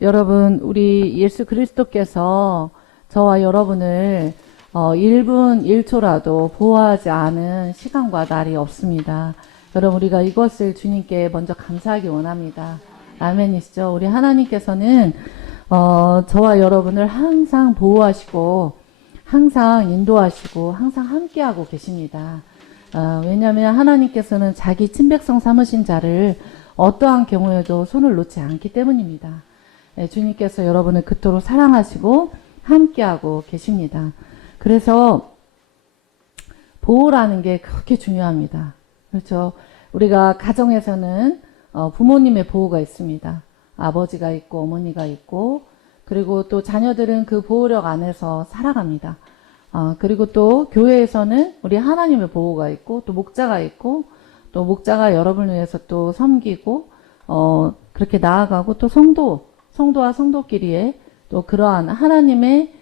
여러분, 우리 예수 그리스도께서 저와 여러분을 1분 1초라도 보호하지 않은 시간과 날이 없습니다. 여러분, 우리가 이것을 주님께 먼저 감사하기 원합니다. 아멘이시죠? 우리 하나님께서는 저와 여러분을 항상 보호하시고 항상 인도하시고 항상 함께하고 계십니다. 왜냐하면 하나님께서는 자기 친백성 삼으신 자를 어떠한 경우에도 손을 놓지 않기 때문입니다. 주님께서 여러분을 그토록 사랑하시고 함께하고 계십니다. 그래서 보호라는 게 그렇게 중요합니다. 그렇죠? 우리가 가정에서는 부모님의 보호가 있습니다. 아버지가 있고 어머니가 있고, 그리고 또 자녀들은 그 보호력 안에서 살아갑니다. 그리고 또 교회에서는 우리 하나님의 보호가 있고, 또 목자가 있고, 또 목자가 여러분을 위해서 또 섬기고 그렇게 나아가고, 또 성도와 성도끼리의 또 그러한 하나님의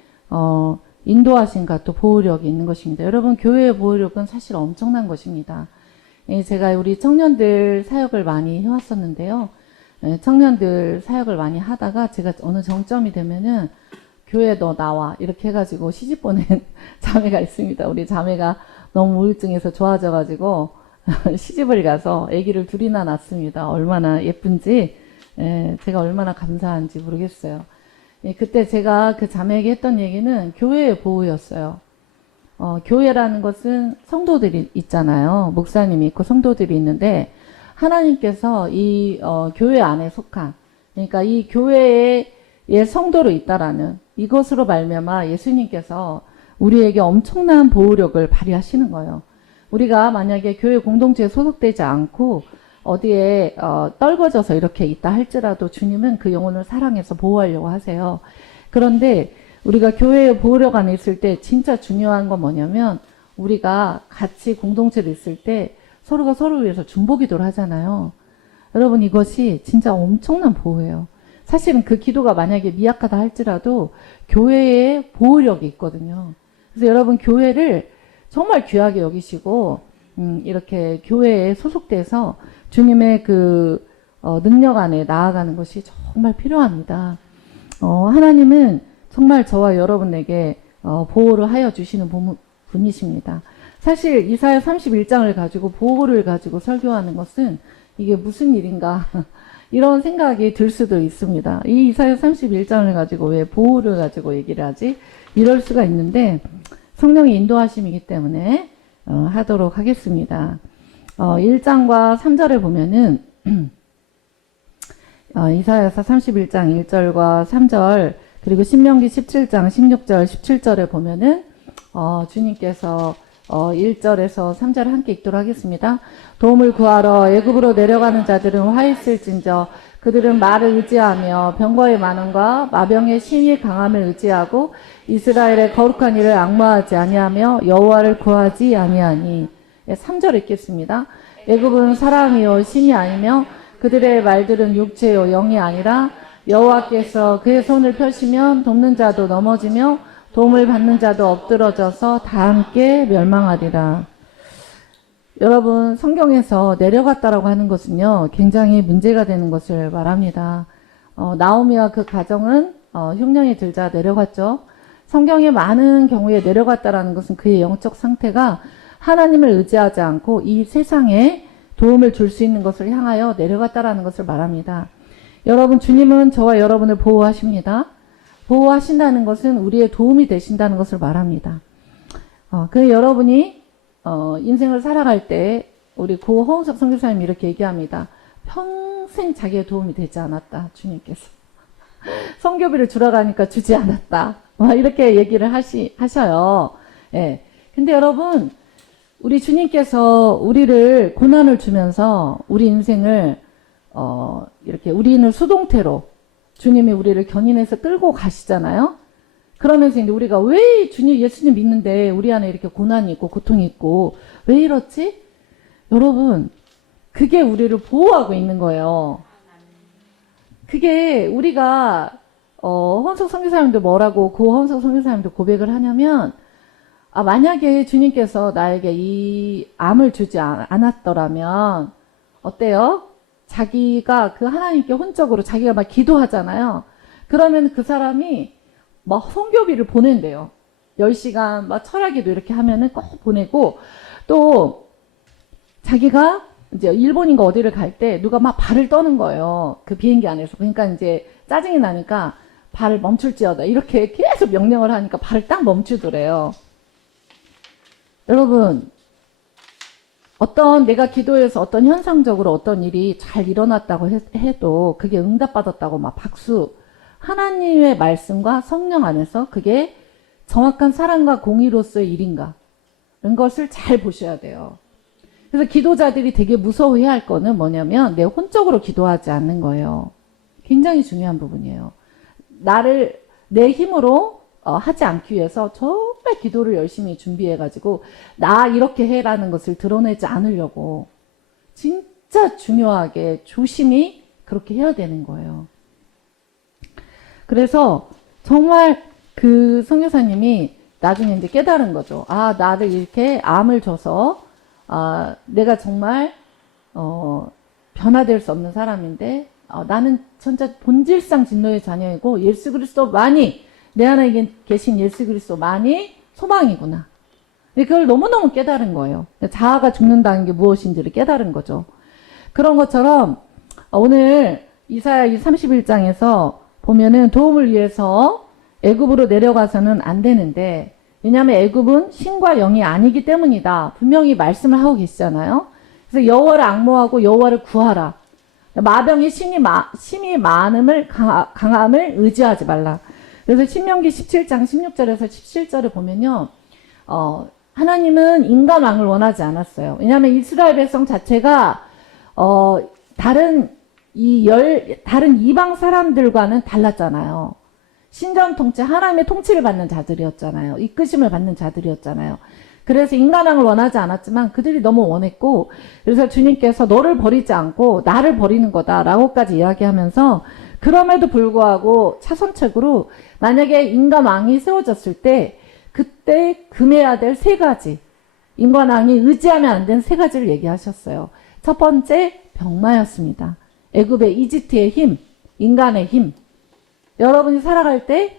인도하심과 또 보호력이 있는 것입니다. 여러분, 교회의 보호력은 사실 엄청난 것입니다. 제가 우리 청년들 사역을 많이 해왔었는데요. 청년들 사역을 많이 하다가 제가 어느 정점이 되면은 교회 너 나와 이렇게 해가지고 시집 보낸 자매가 있습니다. 우리 자매가 너무 우울증에서 좋아져가지고 시집을 가서 아기를 둘이나 낳습니다. 얼마나 예쁜지 제가 얼마나 감사한지 모르겠어요. 그때 제가 그 자매에게 했던 얘기는 교회의 보호였어요. 교회라는 것은 성도들이 있잖아요. 목사님이 있고 성도들이 있는데, 하나님께서 이 교회 안에 속한, 그러니까 이 교회의 성도로 있다라는 이것으로 말미암아 예수님께서 우리에게 엄청난 보호력을 발휘하시는 거예요. 우리가 만약에 교회 공동체에 소속되지 않고 어디에 떨궈져서 이렇게 있다 할지라도 주님은 그 영혼을 사랑해서 보호하려고 하세요. 그런데 우리가 교회의 보호력 안에 있을 때 진짜 중요한 건 뭐냐면, 우리가 같이 공동체로 있을 때 서로가 서로를 위해서 중보기도를 하잖아요. 여러분, 이것이 진짜 엄청난 보호예요. 사실은 그 기도가 만약에 미약하다 할지라도 교회에 보호력이 있거든요. 그래서 여러분, 교회를 정말 귀하게 여기시고 이렇게 교회에 소속돼서 주님의 그 능력 안에 나아가는 것이 정말 필요합니다. 하나님은 정말 저와 여러분에게 보호를 하여 주시는 분이십니다. 사실 이사야 31장을 가지고 보호를 가지고 설교하는 것은 이게 무슨 일인가 이런 생각이 들 수도 있습니다. 이 이사야 31장을 가지고 왜 보호를 가지고 얘기를 하지? 이럴 수가 있는데 성령의 인도하심이기 때문에 하도록 하겠습니다. 1장과 3절에 보면은 이사야서 31장 1절과 3절, 그리고 신명기 17장 16절 17절에 보면은 주님께서 1절에서 3절을 함께 읽도록 하겠습니다. 도움을 구하러 애굽으로 내려가는 자들은 화 있을진저, 그들은 말을 의지하며 병거의 많음과 마병의 심히 강함을 의지하고 이스라엘의 거룩한 일을 앙모하지 아니하며 여호와를 구하지 아니하니. 3절 읽겠습니다. 애굽은 사람이요 신이 아니며 그들의 말들은 육체요 영이 아니라 여호와께서 그의 손을 펴시면 돕는 자도 넘어지며 도움을 받는 자도 엎드러져서 다 함께 멸망하리라. 여러분, 성경에서 내려갔다라고 하는 것은요, 굉장히 문제가 되는 것을 말합니다. 나오미와 그 가정은 흉년이 들자 내려갔죠. 성경의 많은 경우에 내려갔다라는 것은 그의 영적 상태가 하나님을 의지하지 않고 이 세상에 도움을 줄 수 있는 것을 향하여 내려갔다라는 것을 말합니다. 여러분, 주님은 저와 여러분을 보호하십니다. 보호하신다는 것은 우리의 도움이 되신다는 것을 말합니다. 그 여러분이 인생을 살아갈 때 우리 고 허은석 선교사님이 이렇게 얘기합니다. 평생 자기의 도움이 되지 않았다, 주님께서. 선교비를 주러 가니까 주지 않았다. 이렇게 얘기를 하셔요. 예. 근데 여러분, 우리 주님께서 우리를 고난을 주면서 우리 인생을 이렇게 우리는 수동태로 주님이 우리를 견인해서 끌고 가시잖아요. 그러면서 이제 우리가 왜 예수님 믿는데 우리 안에 이렇게 고난이 있고 고통이 있고 왜 이렇지? 여러분, 그게 우리를 보호하고 있는 거예요. 그게 우리가 헌석 선교사님도 뭐라고 헌석 선교사님도 고백을 하냐면, 만약에 주님께서 나에게 이 암을 주지 않았더라면 어때요? 자기가 그 하나님께 혼적으로 자기가 막 기도하잖아요. 그러면 그 사람이 막 성교비를 보낸대요. 10시간 막 철학기도 이렇게 하면은 꼭 보내고, 또 자기가 이제 일본인가 어디를 갈 때 누가 막 발을 떠는 거예요. 그 비행기 안에서. 그러니까 이제 짜증이 나니까 발을 멈출지어다 이렇게 계속 명령을 하니까 발을 딱 멈추더래요. 여러분, 내가 기도해서 어떤 현상적으로 어떤 일이 잘 일어났다고 해도 그게 응답받았다고 막 박수. 하나님의 말씀과 성령 안에서 그게 정확한 사랑과 공의로서의 일인가, 이런 것을 잘 보셔야 돼요. 그래서 기도자들이 되게 무서워해야 할 거는 뭐냐면 내 혼적으로 기도하지 않는 거예요. 굉장히 중요한 부분이에요. 내 힘으로 하지 않기 위해서 정말 기도를 열심히 준비해가지고 나 이렇게 해라는 것을 드러내지 않으려고 진짜 중요하게 조심히 그렇게 해야 되는 거예요. 그래서 정말 그 선교사님이 나중에 이제 깨달은 거죠. 아, 나를 이렇게 암을 줘서 내가 정말 변화될 수 없는 사람인데 나는 진짜 본질상 진노의 자녀이고 예수 그리스도만이 내 안에 계신 예수 그리스도만이 소망이구나. 그걸 너무너무 깨달은 거예요. 자아가 죽는다는 게 무엇인지를 깨달은 거죠. 그런 것처럼 오늘 이사야 31장에서 보면은 도움을 위해서 애굽으로 내려가서는 안 되는데, 왜냐하면 애굽은 신과 영이 아니기 때문이다. 분명히 말씀을 하고 계시잖아요. 그래서 여호와를 앙모하고 여호와를 구하라. 마병이 심히 많음을 강함을 의지하지 말라. 그래서 신명기 17장 16절에서 17절을 보면요, 하나님은 인간 왕을 원하지 않았어요. 왜냐하면 이스라엘 백성 자체가 다른 이방 사람들과는 달랐잖아요. 신전 통치, 하나님의 통치를 받는 자들이었잖아요. 이끄심을 받는 자들이었잖아요. 그래서 인간왕을 원하지 않았지만 그들이 너무 원했고, 그래서 주님께서 너를 버리지 않고 나를 버리는 거다라고까지 이야기하면서, 그럼에도 불구하고 차선책으로 만약에 인간왕이 세워졌을 때 그때 금해야 될 3가지, 인간왕이 의지하면 안 되는 3가지를 얘기하셨어요. 첫 번째, 병마였습니다. 애굽의 이집트의 힘, 인간의 힘. 여러분이 살아갈 때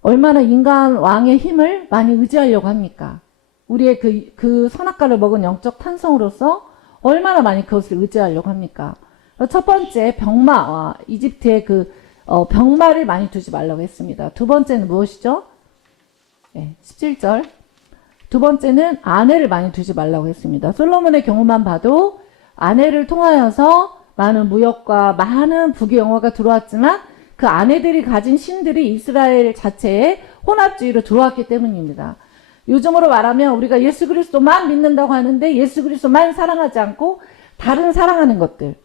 얼마나 인간 왕의 힘을 많이 의지하려고 합니까? 우리의 그 선악과를 먹은 영적 탄성으로서 얼마나 많이 그것을 의지하려고 합니까? 첫 번째, 병마, 이집트의 병마를 많이 두지 말라고 했습니다. 두 번째는 무엇이죠? 네, 17절. 두 번째는 아내를 많이 두지 말라고 했습니다. 솔로몬의 경우만 봐도 아내를 통하여서 많은 무역과 많은 부귀 영화가 들어왔지만 그 아내들이 가진 신들이 이스라엘 자체에 혼합주의로 들어왔기 때문입니다. 요즘으로 말하면 우리가 예수 그리스도만 믿는다고 하는데 예수 그리스도만 사랑하지 않고 다른 사랑하는 것들,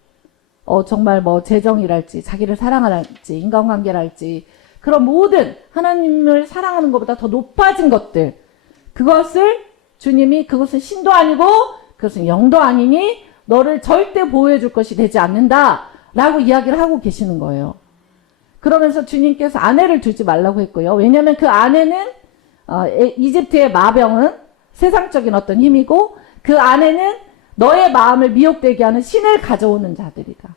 정말 뭐 재정이랄지 자기를 사랑하랄지 인간관계랄지 그런 모든 하나님을 사랑하는 것보다 더 높아진 것들, 그것을 주님이 그것은 신도 아니고 그것은 영도 아니니 너를 절대 보호해 줄 것이 되지 않는다 라고 이야기를 하고 계시는 거예요. 그러면서 주님께서 아내를 두지 말라고 했고요. 왜냐하면 그 아내는 이집트의 마병은 세상적인 어떤 힘이고, 그 아내는 너의 마음을 미혹되게 하는 신을 가져오는 자들이다.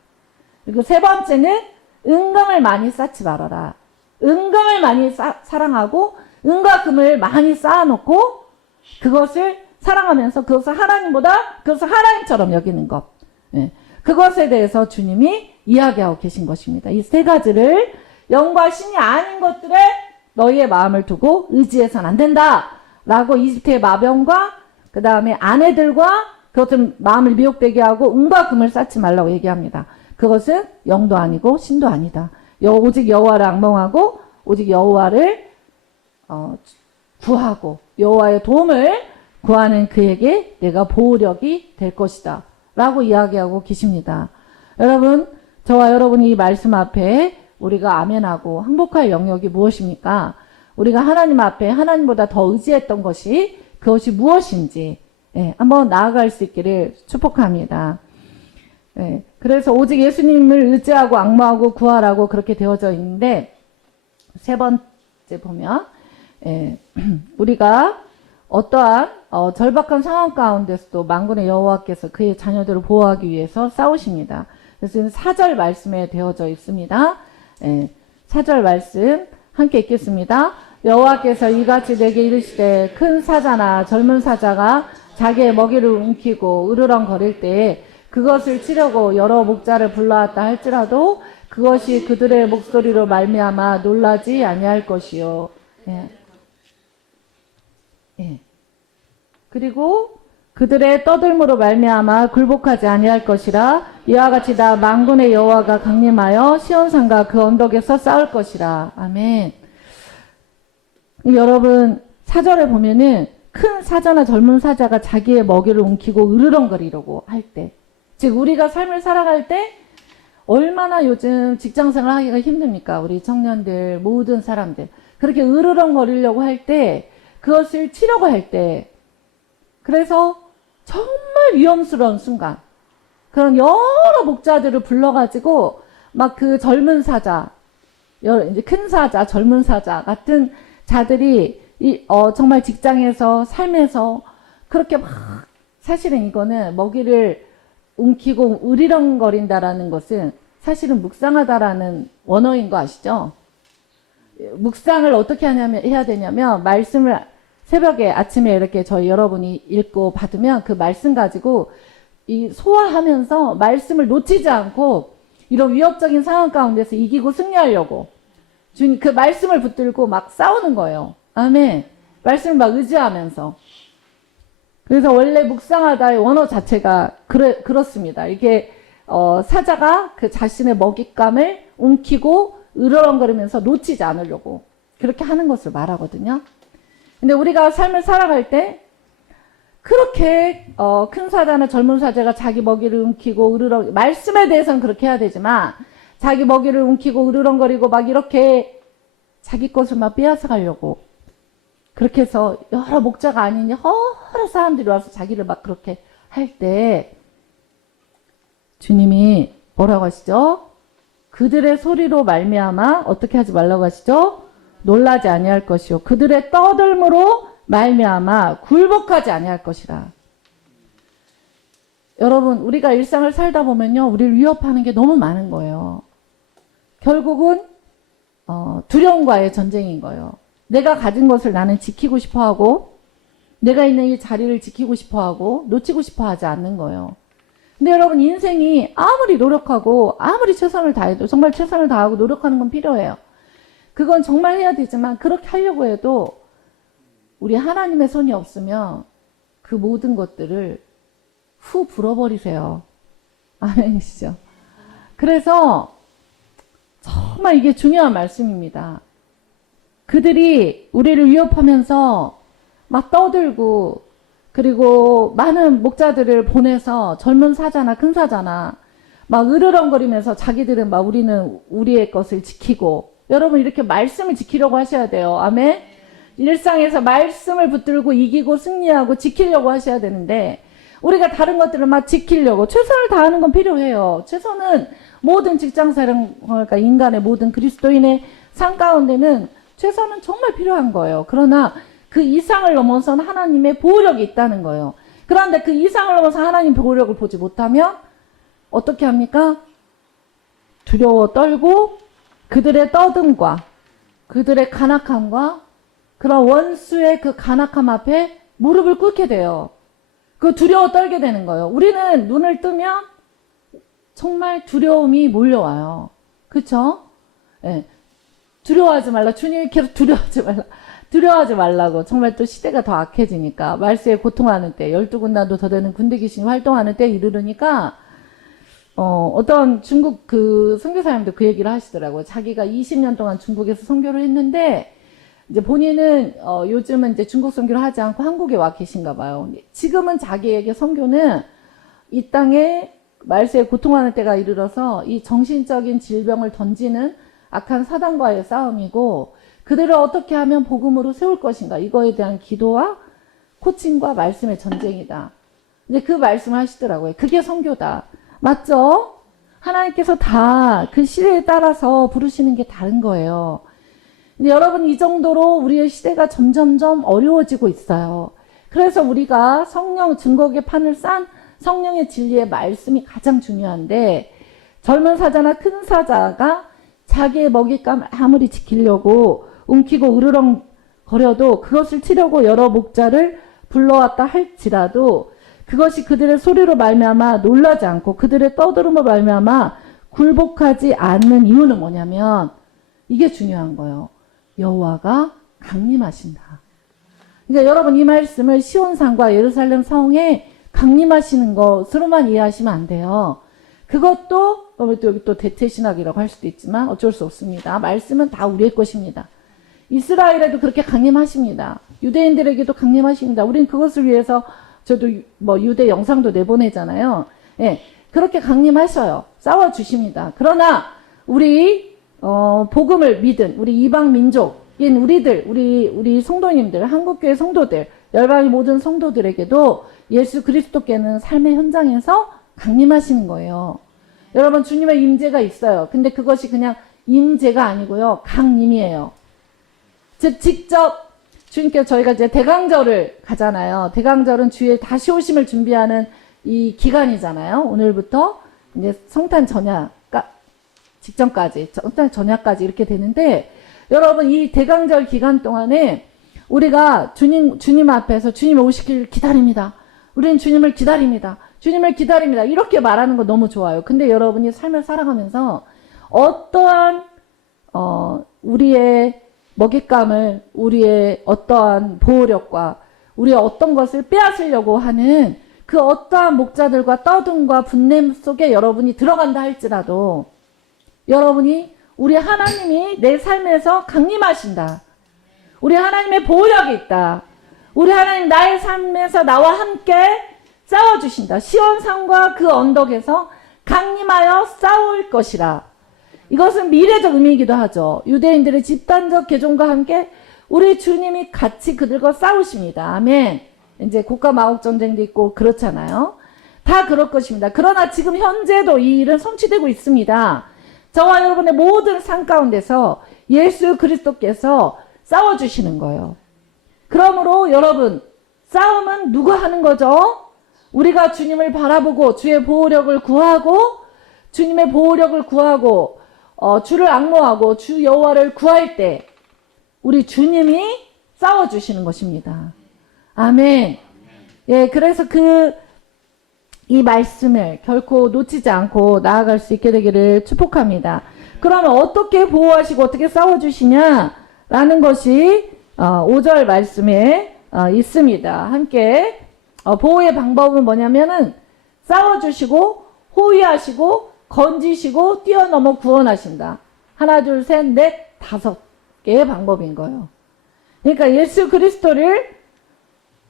그리고 세 번째는 은금을 많이 쌓지 말아라. 은금을 많이 사랑하고 은과 금을 많이 쌓아놓고 그것을 사랑하면서 그것을 하나님처럼 여기는 것. 예. 그것에 대해서 주님이 이야기하고 계신 것입니다. 이 3가지를, 영과 신이 아닌 것들에 너희의 마음을 두고 의지해서는 안 된다 라고 이집트의 마병과 그 다음에 아내들과 그것은 마음을 미혹되게 하고 은과 금을 쌓지 말라고 얘기합니다. 그것은 영도 아니고 신도 아니다. 오직 여호와를 앙망하고 오직 여호와를 구하고 여호와의 도움을 구하는 그에게 내가 보호력이 될 것이다 라고 이야기하고 계십니다. 여러분, 저와 여러분이 이 말씀 앞에 우리가 아멘하고 항복할 영역이 무엇입니까? 우리가 하나님 앞에 하나님보다 더 의지했던 것이 그것이 무엇인지 한번 나아갈 수 있기를 축복합니다. 그래서 오직 예수님을 의지하고 앙모하고 구하라고 그렇게 되어져 있는데, 3번째 보면 우리가 어떠한 절박한 상황 가운데서도 만군의 여호와께서 그의 자녀들을 보호하기 위해서 싸우십니다. 그래서 4절 말씀에 되어져 있습니다. 4절 말씀 함께 읽겠습니다. 여호와께서 이같이 내게 이르시되 큰 사자나 젊은 사자가 자기의 먹이를 움키고 으르렁거릴 때에 그것을 치려고 여러 목자를 불러왔다 할지라도 그것이 그들의 목소리로 말미암아 놀라지 아니할 것이요. 예. 예. 그리고 그들의 떠들므로 말미암아 굴복하지 아니할 것이라. 이와 같이 다 만군의 여호와가 강림하여 시온산과 그 언덕에서 싸울 것이라. 아멘. 여러분 4절에 보면은 큰 사자나 젊은 사자가 자기의 먹이를 움키고 으르렁거리려고 할 때, 즉 우리가 삶을 살아갈 때 얼마나 요즘 직장생활 하기가 힘듭니까? 우리 청년들, 모든 사람들 그렇게 으르렁거리려고 할 때, 그것을 치려고 할 때, 그래서 정말 위험스러운 순간 그런 여러 목자들을 불러가지고 막 그 젊은 사자, 이제 큰 사자, 젊은 사자 같은 자들이 정말 직장에서, 삶에서 그렇게 막, 사실은 이거는 먹이를 움키고 으리렁거린다라는 것은 사실은 묵상하다라는 원어인 거 아시죠? 묵상을 어떻게 해야 되냐면, 말씀을 새벽에, 아침에 이렇게 저희 여러분이 읽고 받으면 그 말씀 가지고 소화하면서 말씀을 놓치지 않고 이런 위협적인 상황 가운데서 이기고 승리하려고 주님 그 말씀을 붙들고 막 싸우는 거예요. 아멘. 말씀을 막 의지하면서. 그래서 원래 묵상하다의 원어 자체가 그렇습니다. 이게 사자가 그 자신의 먹잇감을 움키고 으르렁거리면서 놓치지 않으려고 그렇게 하는 것을 말하거든요. 근데 우리가 삶을 살아갈 때 그렇게 큰 사자나 젊은 사자가 자기 먹이를 움키고 말씀에 대해서는 그렇게 해야 되지만 자기 먹이를 움키고 으르렁거리고 막 이렇게 자기 것을 막 빼앗아 가려고 그렇게 해서 여러 목자가 아닌 여러 사람들이 와서 자기를 막 그렇게 할 때 주님이 뭐라고 하시죠? 그들의 소리로 말미암아 어떻게 하지 말라고 하시죠? 놀라지 아니할 것이요 그들의 떠들므로 말미암아 굴복하지 아니할 것이라. 여러분 우리가 일상을 살다 보면요 우리를 위협하는 게 너무 많은 거예요. 결국은 두려움과의 전쟁인 거예요. 내가 가진 것을 나는 지키고 싶어하고 내가 있는 이 자리를 지키고 싶어하고 놓치고 싶어하지 않는 거예요. 근데 여러분 인생이 아무리 노력하고 아무리 최선을 다해도 정말 최선을 다하고 노력하는 건 필요해요. 그건 정말 해야 되지만 그렇게 하려고 해도 우리 하나님의 손이 없으면 그 모든 것들을 후 불어버리세요. 아멘이시죠? 그래서 정말 이게 중요한 말씀입니다. 그들이 우리를 위협하면서 막 떠들고 그리고 많은 목자들을 보내서 젊은 사자나 큰 사자나 막 으르렁거리면서 자기들은 막 우리는 우리의 것을 지키고 여러분 이렇게 말씀을 지키려고 하셔야 돼요. 아멘. 일상에서 말씀을 붙들고 이기고 승리하고 지키려고 하셔야 되는데 우리가 다른 것들을 막 지키려고 최선을 다하는 건 필요해요. 최선은 모든 직장사람 그러니까 인간의 모든 그리스도인의 삶 가운데는 최선은 정말 필요한 거예요. 그러나 그 이상을 넘어선 하나님의 보호력이 있다는 거예요. 그런데 그 이상을 넘어서 하나님 보호력을 보지 못하면 어떻게 합니까? 두려워 떨고 그들의 떠듦과 그들의 간악함과 그런 원수의 그 간악함 앞에 무릎을 꿇게 돼요. 그 두려워 떨게 되는 거예요. 우리는 눈을 뜨면 정말 두려움이 몰려와요. 그쵸? 예. 두려워하지 말라. 주님이 계속 두려워하지 말라고. 정말 또 시대가 더 악해지니까. 말세에 고통하는 때, 12군단도 더 되는 군대 귀신이 활동하는 때 이르르니까, 어떤 중국 그 선교사님도 그 얘기를 하시더라고요. 자기가 20년 동안 중국에서 선교를 했는데, 이제 본인은, 요즘은 이제 중국 선교를 하지 않고 한국에 와 계신가 봐요. 지금은 자기에게 선교는 이 땅에 말세에 고통하는 때가 이르러서 이 정신적인 질병을 던지는 악한 사단과의 싸움이고 그들을 어떻게 하면 복음으로 세울 것인가 이거에 대한 기도와 코칭과 말씀의 전쟁이다. 이제 그 말씀을 하시더라고요. 그게 선교다. 맞죠? 하나님께서 다 그 시대에 따라서 부르시는 게 다른 거예요. 근데 여러분 이 정도로 우리의 시대가 점점점 어려워지고 있어요. 그래서 우리가 성령 증거의 판을 싼 성령의 진리의 말씀이 가장 중요한데 젊은 사자나 큰 사자가 자기의 먹잇감을 아무리 지키려고 움키고 으르렁 거려도 그것을 치려고 여러 목자를 불러왔다 할지라도 그것이 그들의 소리로 말미암아 놀라지 않고 그들의 떠들음으로 말미암아 굴복하지 않는 이유는 뭐냐면 이게 중요한 거예요. 여호와가 강림하신다. 그러니까 여러분 이 말씀을 시온산과 예루살렘 성에 강림하시는 것으로만 이해하시면 안 돼요. 그것도 여기 또 대체신학이라고 할 수도 있지만 어쩔 수 없습니다. 말씀은 다 우리의 것입니다. 이스라엘에도 그렇게 강림하십니다. 유대인들에게도 강림하십니다. 우린 그것을 위해서 저도 뭐 유대 영상도 내보내잖아요. 예, 그렇게 강림하셔요. 싸워주십니다. 그러나 우리 복음을 믿은 우리 이방 민족인 우리들, 우리 성도님들, 한국교회 성도들, 열방의 모든 성도들에게도 예수 그리스도께는 삶의 현장에서 강림하시는 거예요. 여러분 주님의 임재가 있어요. 근데 그것이 그냥 임재가 아니고요. 강림이에요. 즉 직접 주님께서 저희가 이제 대강절을 가잖아요. 대강절은 주의 다시 오심을 준비하는 이 기간이잖아요. 오늘부터 이제 성탄 전야 직전까지, 성탄 전야까지 이렇게 되는데 여러분 이 대강절 기간 동안에 우리가 주님 앞에서 주님 오시길 기다립니다. 우리는 주님을 기다립니다. 주님을 기다립니다. 이렇게 말하는 거 너무 좋아요. 근데 여러분이 삶을 살아가면서 어떠한 우리의 먹잇감을 우리의 어떠한 보호력과 우리의 어떤 것을 빼앗으려고 하는 그 어떠한 목자들과 떠듬과 분냄 속에 여러분이 들어간다 할지라도 여러분이 우리 하나님이 내 삶에서 강림하신다. 우리 하나님의 보호력이 있다. 우리 하나님 나의 삶에서 나와 함께 싸워주신다. 시온산과 그 언덕에서 강림하여 싸울 것이라. 이것은 미래적 의미이기도 하죠. 유대인들의 집단적 개종과 함께 우리 주님이 같이 그들과 싸우십니다. 아멘. 이제 국가 마국 전쟁도 있고 그렇잖아요. 다 그럴 것입니다. 그러나 지금 현재도 이 일은 성취되고 있습니다. 저와 여러분의 모든 삶 가운데서 예수 그리스도께서 싸워주시는 거예요. 그러므로 여러분 싸움은 누가 하는 거죠? 우리가 주님을 바라보고 주의 보호력을 구하고 주님의 보호력을 구하고 주를 앙모하고 주 여호와를 구할 때 우리 주님이 싸워주시는 것입니다. 아멘. 예, 그래서 이 말씀을 결코 놓치지 않고 나아갈 수 있게 되기를 축복합니다. 그러면 어떻게 보호하시고 어떻게 싸워주시냐라는 것이 5절 말씀에 있습니다. 함께 보호의 방법은 뭐냐면은 싸워주시고 호위하시고 건지시고 뛰어넘어 구원하신다. 하나 둘 셋 넷 다섯 개의 방법인 거예요. 그러니까 예수 그리스도를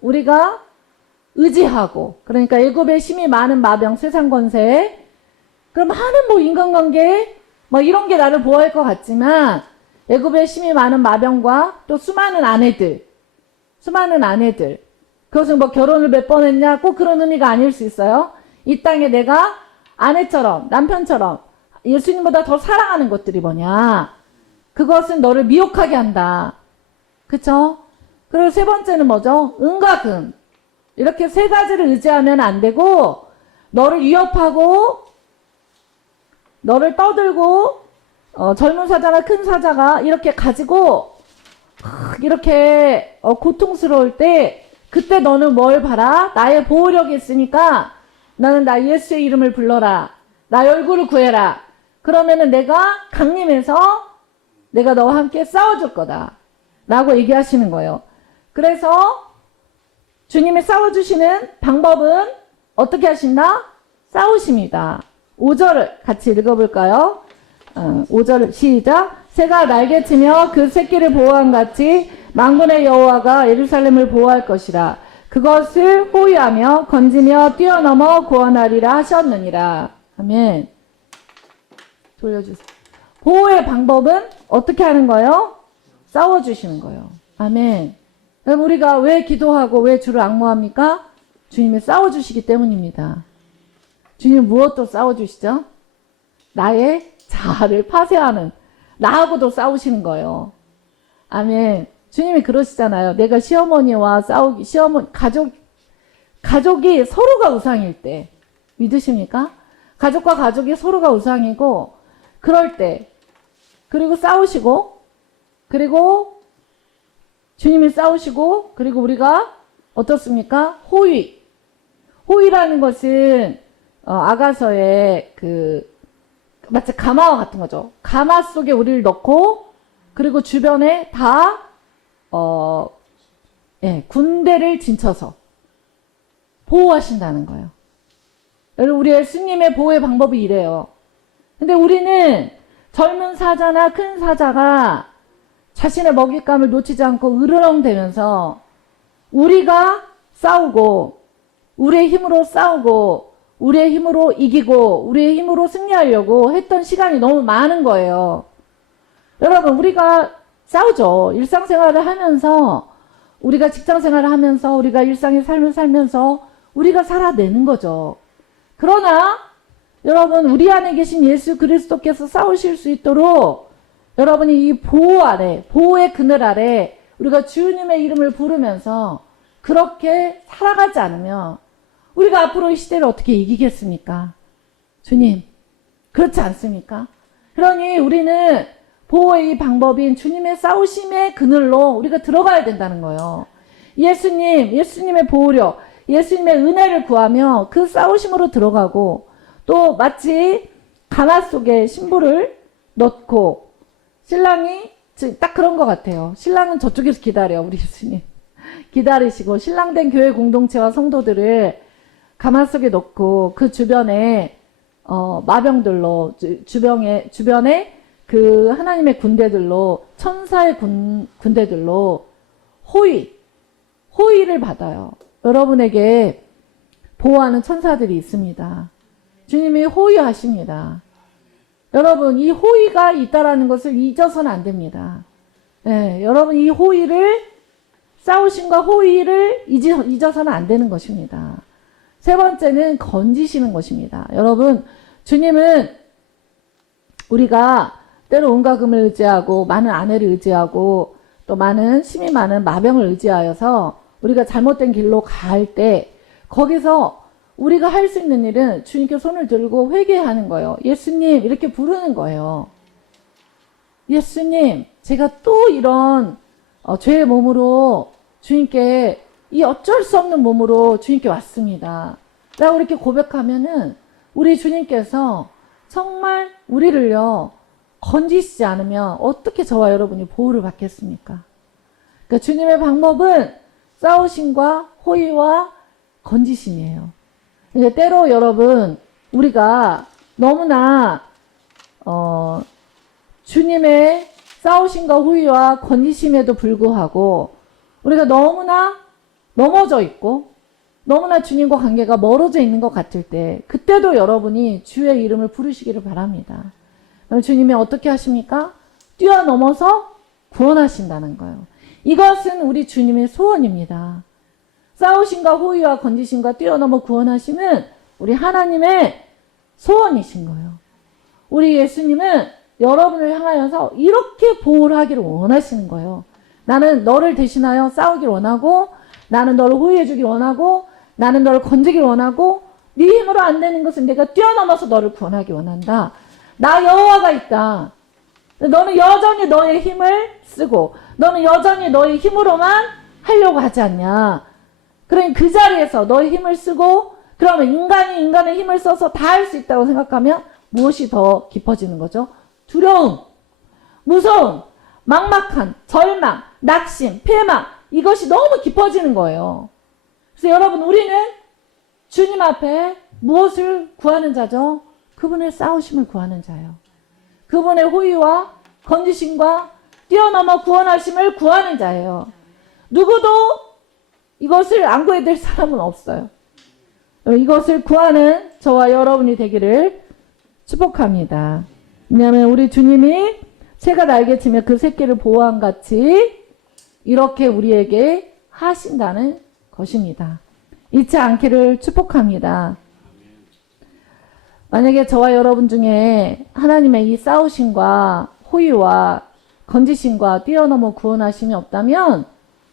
우리가 의지하고 그러니까 애굽의 힘이 많은 마병 세상 권세 그럼 하는 뭐 인간관계 뭐 이런 게 나를 보호할 것 같지만 애굽의 힘이 많은 마병과 또 수많은 아내들 그것은 뭐 결혼을 몇 번 했냐 꼭 그런 의미가 아닐 수 있어요. 이 땅에 내가 아내처럼 남편처럼 예수님보다 더 사랑하는 것들이 뭐냐 그것은 너를 미혹하게 한다. 그쵸? 그리고 세 번째는 뭐죠? 은과 금 이렇게 세 가지를 의지하면 안 되고 너를 위협하고 너를 떠들고 젊은 사자나 큰 사자가 이렇게 가지고 이렇게 고통스러울 때 그때 너는 뭘 봐라? 나의 보호력이 있으니까 나는 나 예수의 이름을 불러라. 나의 얼굴을 구해라. 그러면은 내가 강림해서 내가 너와 함께 싸워줄 거다. 라고 얘기하시는 거예요. 그래서 주님이 싸워주시는 방법은 어떻게 하신다? 싸우십니다. 5절을 같이 읽어볼까요? 5절 시작. 새가 날개치며 그 새끼를 보호한 같이 만군의 여호와가 예루살렘을 보호할 것이라. 그것을 호위하며 건지며 뛰어넘어 구원하리라 하셨느니라. 아멘. 돌려주세요. 보호의 방법은 어떻게 하는 거예요? 싸워주시는 거예요. 아멘. 그럼 우리가 왜 기도하고 왜 주를 앙모합니까? 주님이 싸워주시기 때문입니다. 주님 무엇도 싸워주시죠? 나의 자아를 파쇄하는 나하고도 싸우시는 거예요. 아멘. 주님이 그러시잖아요. 내가 시어머니와 싸우기, 가족이 서로가 우상일 때 믿으십니까? 가족과 가족이 서로가 우상이고 그럴 때 그리고 싸우시고, 그리고 주님이 싸우시고, 그리고 우리가 어떻습니까? 호위. 호위라는 것은 아가서의 마치 가마와 같은 거죠. 가마 속에 우리를 넣고, 그리고 주변에 다 군대를 진쳐서 보호하신다는 거예요. 여러분, 우리 예수님의 보호의 방법이 이래요. 근데 우리는 젊은 사자나 큰 사자가 자신의 먹잇감을 놓치지 않고 으르렁대면서 우리가 싸우고, 우리의 힘으로 싸우고, 우리의 힘으로 이기고, 우리의 힘으로 승리하려고 했던 시간이 너무 많은 거예요. 여러분, 우리가 싸우죠. 일상생활을 하면서, 우리가 직장생활을 하면서, 우리가 일상의 삶을 살면서 우리가 살아내는 거죠. 그러나 여러분, 우리 안에 계신 예수 그리스도께서 싸우실 수 있도록 여러분이 이 보호 아래, 보호의 그늘 아래 우리가 주님의 이름을 부르면서 그렇게 살아가지 않으면 우리가 앞으로 이 시대를 어떻게 이기겠습니까? 주님, 그렇지 않습니까? 그러니 우리는 보호의 이 방법인 주님의 싸우심의 그늘로 우리가 들어가야 된다는 거예요. 예수님의 보호력, 예수님의 은혜를 구하며 그 싸우심으로 들어가고, 또 마치 가마 속에 신부를 넣고, 신랑이 딱 그런 것 같아요. 신랑은 저쪽에서 기다려, 우리 예수님. 기다리시고, 신랑된 교회 공동체와 성도들을 가마 속에 넣고, 그 주변에 마병들로, 주변에 그 하나님의 군대들로, 천사의 군대들로 호위를 받아요. 여러분에게 보호하는 천사들이 있습니다. 주님이 호위하십니다. 여러분, 이 호위가 있다라는 것을 잊어서는 안 됩니다. 네, 여러분, 이 호위를, 싸우심과 호위를 잊어서는 안 되는 것입니다. 세 번째는 건지시는 것입니다. 여러분, 주님은 우리가 때로 온갖 금을 의지하고, 많은 아내를 의지하고, 또 힘이 많은 마병을 의지하여서 우리가 잘못된 길로 갈 때, 거기서 우리가 할 수 있는 일은 주님께 손을 들고 회개하는 거예요. 예수님, 이렇게 부르는 거예요. 예수님, 제가 또 이런 죄의 몸으로 주님께, 이 어쩔 수 없는 몸으로 주님께 왔습니다. 라고 이렇게 고백하면은 우리 주님께서 정말 우리를요 건지시지 않으면 어떻게 저와 여러분이 보호를 받겠습니까? 그러니까 주님의 방법은 싸우심과 호의와 건지심이에요. 그러니까 때로 여러분, 우리가 너무나 주님의 싸우심과 호의와 건지심에도 불구하고 우리가 너무나 넘어져 있고 너무나 주님과 관계가 멀어져 있는 것 같을 때, 그때도 여러분이 주의 이름을 부르시기를 바랍니다. 주님이 어떻게 하십니까? 뛰어넘어서 구원하신다는 거예요. 이것은 우리 주님의 소원입니다. 싸우심과 호의와 건지심과 뛰어넘어 구원하심은 우리 하나님의 소원이신 거예요. 우리 예수님은 여러분을 향하여서 이렇게 보호를 하기를 원하시는 거예요. 나는 너를 대신하여 싸우길 원하고, 나는 너를 호위해 주길 원하고, 나는 너를 건지길 원하고, 네 힘으로 안 되는 것은 내가 뛰어넘어서 너를 구원하기 원한다. 나 여호와가 있다. 너는 여전히 너의 힘을 쓰고, 너는 여전히 너의 힘으로만 하려고 하지 않냐. 그러니 그 자리에서 너의 힘을 쓰고, 그러면 인간이 인간의 힘을 써서 다 할 수 있다고 생각하면 무엇이 더 깊어지는 거죠? 두려움, 무서움, 막막한, 절망, 낙심, 패망, 이것이 너무 깊어지는 거예요. 그래서 여러분, 우리는 주님 앞에 무엇을 구하는 자죠? 그분의 싸우심을 구하는 자예요. 그분의 호의와 건지심과 뛰어넘어 구원하심을 구하는 자예요. 누구도 이것을 안 구해야 될 사람은 없어요. 이것을 구하는 저와 여러분이 되기를 축복합니다. 왜냐하면 우리 주님이 새가 날개치며 그 새끼를 보호한 같이 이렇게 우리에게 하신다는 것입니다. 잊지 않기를 축복합니다. 만약에 저와 여러분 중에 하나님의 이 싸우심과 호의와 건지심과 뛰어넘어 구원하심이 없다면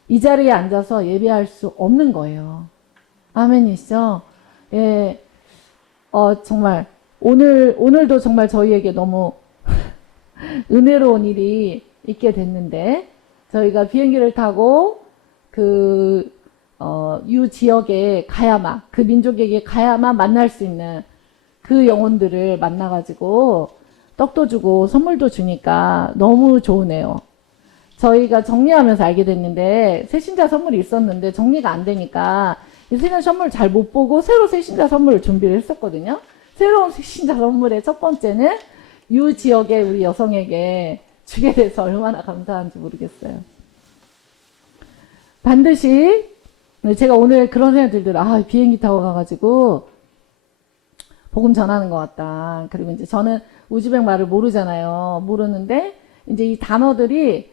이 자리에 앉아서 예배할 수 없는 거예요. 아멘이시죠? 예, 정말 오늘도 정말 저희에게 너무 은혜로운 일이 있게 됐는데, 저희가 비행기를 타고 유 지역에 가야만, 그 민족에게 가야만 만날 수 있는 그 영혼들을 만나가지고 떡도 주고 선물도 주니까 너무 좋으네요. 저희가 정리하면서 알게 됐는데, 새신자 선물이 있었는데 정리가 안 되니까 이 새신자 선물 잘 못 보고 새로 새신자 선물을 준비를 했었거든요. 새로운 새신자 선물의 첫 번째는 유 지역의 우리 여성에게 주게 돼서 얼마나 감사한지 모르겠어요. 반드시 제가 오늘 그런 생각 들더라고요. 비행기 타고 가가지고 복음 전하는 것 같다. 그리고 이제 저는 우즈벡 말을 모르잖아요. 모르는데 이제 이 단어들이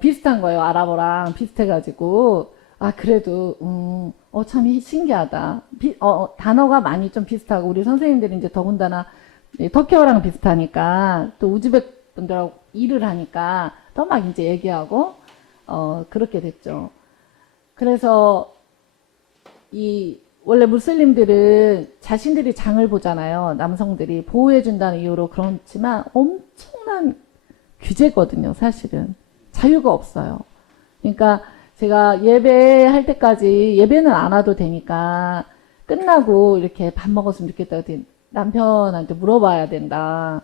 비슷한 거예요. 아랍어랑 비슷해가지고 그래도 참 신기하다. 단어가 많이 좀 비슷하고 우리 선생님들이 이제 더군다나 터키어랑 비슷하니까 또 우즈벡 분들하고 일을 하니까 더 막 이제 얘기하고 그렇게 됐죠. 그래서 원래 무슬림들은 자신들이 장을 보잖아요. 남성들이 보호해준다는 이유로. 그렇지만 엄청난 규제거든요. 사실은 자유가 없어요. 그러니까 제가 예배할 때까지 예배는 안 와도 되니까 끝나고 이렇게 밥 먹었으면 좋겠다. 남편한테 물어봐야 된다.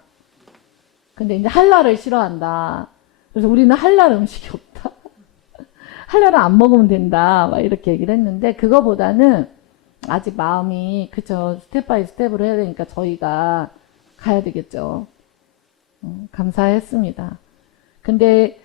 근데 이제 할랄을 싫어한다. 그래서 우리는 할랄 음식이 없다. 할랄을 안 먹으면 된다. 막 이렇게 얘기를 했는데, 그거보다는 아직 마음이, 그쵸. 스텝 바이 스텝으로 해야 되니까 저희가 가야 되겠죠. 감사했습니다. 근데,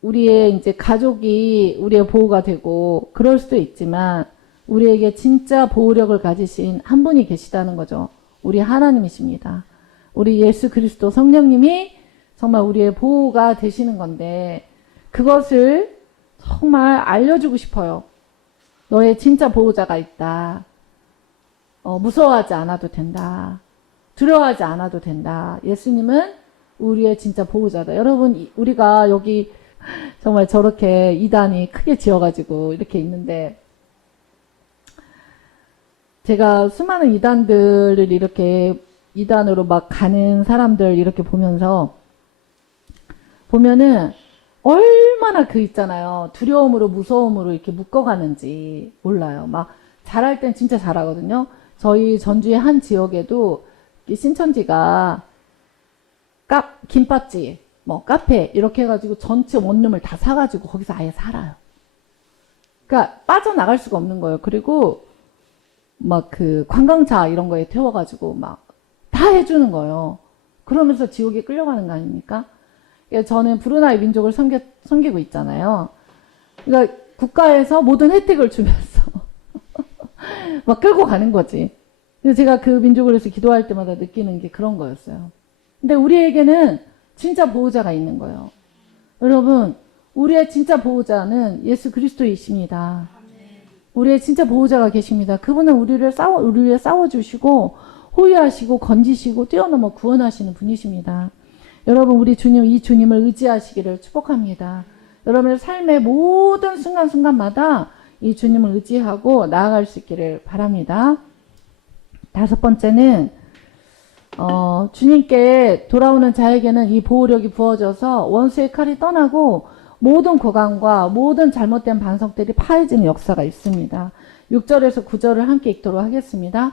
우리의 이제 가족이 우리의 보호가 되고, 그럴 수도 있지만, 우리에게 진짜 보호력을 가지신 한 분이 계시다는 거죠. 우리 하나님이십니다. 우리 예수 그리스도 성령님이 정말 우리의 보호가 되시는 건데, 그것을 정말 알려주고 싶어요. 너의 진짜 보호자가 있다. 무서워하지 않아도 된다. 두려워하지 않아도 된다. 예수님은 우리의 진짜 보호자다. 여러분, 우리가 여기 정말 저렇게 이단이 크게 지어가지고 이렇게 있는데, 제가 수많은 이단들을 이렇게 이단으로 막 가는 사람들 이렇게 보면은 얼마나 있잖아요. 두려움으로 무서움으로 이렇게 묶어가는지 몰라요. 막 잘할 땐 진짜 잘하거든요. 저희 전주의 한 지역에도 신천지가 김밥집, 카페 이렇게 해가지고 전체 원룸을 다 사가지고 거기서 아예 살아요. 그러니까 빠져나갈 수가 없는 거예요. 그리고 관광차 이런 거에 태워가지고 다 해주는 거예요. 그러면서 지옥에 끌려가는 거 아닙니까? 저는 브루나이 민족을 섬기고 있잖아요. 그러니까 국가에서 모든 혜택을 주면서 막 끌고 가는 거지. 그래서 제가 그 민족을 위해서 기도할 때마다 느끼는 게 그런 거였어요. 근데 우리에게는 진짜 보호자가 있는 거예요. 여러분, 우리의 진짜 보호자는 예수 그리스도이십니다. 우리의 진짜 보호자가 계십니다. 그분은 우리를 위해 싸워주시고 호위하시고 건지시고 뛰어넘어 구원하시는 분이십니다. 여러분, 우리 주님, 이 주님을 의지하시기를 축복합니다. 여러분의 삶의 모든 순간순간마다 이 주님을 의지하고 나아갈 수 있기를 바랍니다. 다섯 번째는 주님께 돌아오는 자에게는 이 보호력이 부어져서 원수의 칼이 떠나고 모든 고관과 모든 잘못된 반석들이 파해지는 역사가 있습니다. 6절에서 9절을 함께 읽도록 하겠습니다.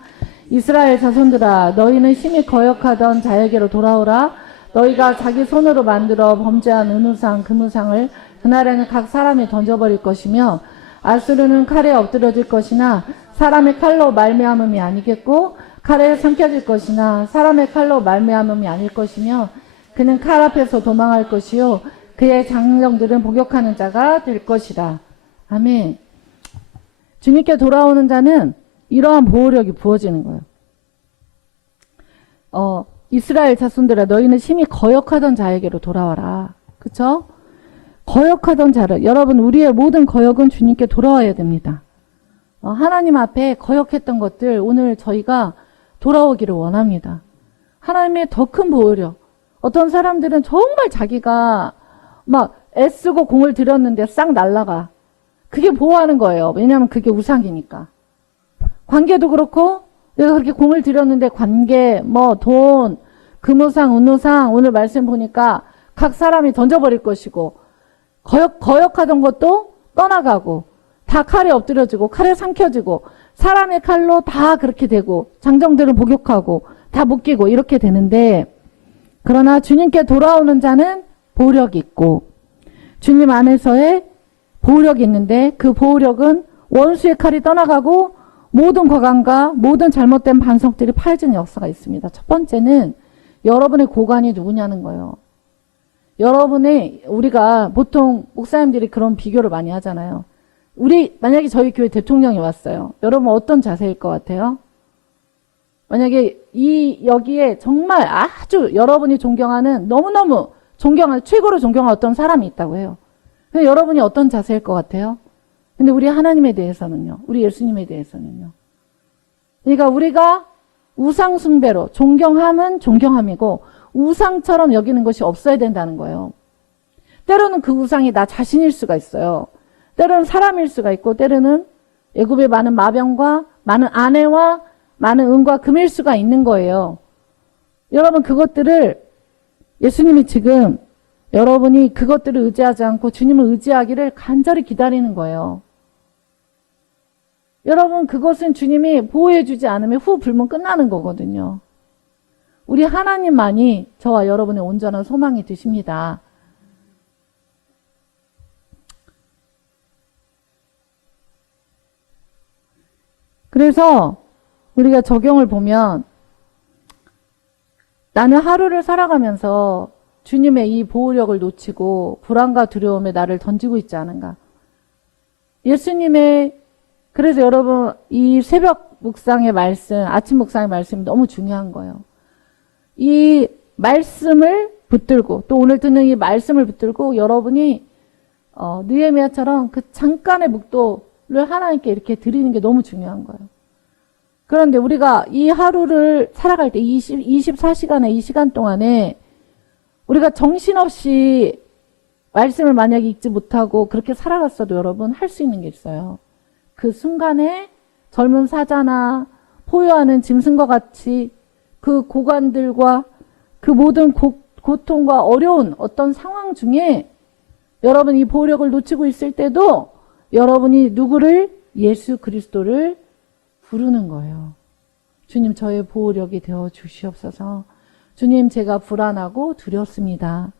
이스라엘 자손들아, 너희는 힘이 거역하던 자에게로 돌아오라. 너희가 자기 손으로 만들어 범죄한 은우상, 금우상을 그날에는 각 사람이 던져버릴 것이며, 아수르는 칼에 엎드려질 것이나 사람의 칼로 말미암음이 아니겠고, 칼에 삼켜질 것이나 사람의 칼로 말미암음이 아닐 것이며, 그는 칼 앞에서 도망할 것이요 그의 장정들은 복역하는 자가 될 것이다. 아멘. 주님께 돌아오는 자는 이러한 보호력이 부어지는 거예요. 이스라엘 자손들아, 너희는 심히 거역하던 자에게로 돌아와라. 그쵸? 거역하던 자를, 여러분, 우리의 모든 거역은 주님께 돌아와야 됩니다. 하나님 앞에 거역했던 것들 오늘 저희가 돌아오기를 원합니다. 하나님의 더 큰 보호력. 어떤 사람들은 정말 자기가 애쓰고 공을 들였는데 싹 날라가. 그게 보호하는 거예요. 왜냐하면 그게 우상이니까. 관계도 그렇고, 내가 그렇게 공을 들였는데 관계, 돈, 금우상, 은우상 오늘 말씀 보니까 각 사람이 던져버릴 것이고 거역하던 것도 떠나가고 다 칼에 엎드려지고 칼에 삼켜지고 사람의 칼로 다 그렇게 되고 장정들을 복역하고 다 묶이고 이렇게 되는데, 그러나 주님께 돌아오는 자는 보력이 있고 주님 안에서의 보력이 있는데, 그 보력은 원수의 칼이 떠나가고 모든 과감과 모든 잘못된 반석들이 파해지는 역사가 있습니다. 첫 번째는 여러분의 고관이 누구냐는 거예요. 우리가 보통 목사님들이 그런 비교를 많이 하잖아요. 만약에 저희 교회 대통령이 왔어요. 여러분 어떤 자세일 것 같아요? 만약에 여기에 정말 아주 여러분이 존경하는, 너무너무 존경하는, 최고로 존경하는 어떤 사람이 있다고 해요. 근데 여러분이 어떤 자세일 것 같아요? 근데 우리 하나님에 대해서는요, 우리 예수님에 대해서는요. 그러니까 우리가 우상숭배로, 존경함은 존경함이고 우상처럼 여기는 것이 없어야 된다는 거예요. 때로는 그 우상이 나 자신일 수가 있어요. 때로는 사람일 수가 있고, 때로는 애굽의 많은 마병과 많은 아내와 많은 은과 금일 수가 있는 거예요. 여러분, 그것들을 예수님이 지금 여러분이 그것들을 의지하지 않고 주님을 의지하기를 간절히 기다리는 거예요. 여러분, 그것은 주님이 보호해 주지 않으면 후 불면 끝나는 거거든요. 우리 하나님만이 저와 여러분의 온전한 소망이 되십니다. 그래서 우리가 적용을 보면, 나는 하루를 살아가면서 주님의 이 보호력을 놓치고 불안과 두려움에 나를 던지고 있지 않은가. 그래서 여러분, 이 새벽 묵상의 말씀, 아침 묵상의 말씀이 너무 중요한 거예요. 이 말씀을 붙들고, 또 오늘 듣는 이 말씀을 붙들고 여러분이 느헤미야처럼 그 잠깐의 묵도를 하나님께 이렇게 드리는 게 너무 중요한 거예요. 그런데 우리가 이 하루를 살아갈 때 24시간의 이 시간 동안에 우리가 정신없이 말씀을 만약에 읽지 못하고 그렇게 살아갔어도 여러분 할 수 있는 게 있어요. 그 순간에 젊은 사자나 포효하는 짐승과 같이 그 고관들과 그 모든 고통과 어려운 어떤 상황 중에 여러분 이 보력을 놓치고 있을 때도 여러분이 누구를? 예수 그리스도를 부르는 거예요. 주님, 저의 보호력이 되어 주시옵소서. 주님, 제가 불안하고 두렵습니다.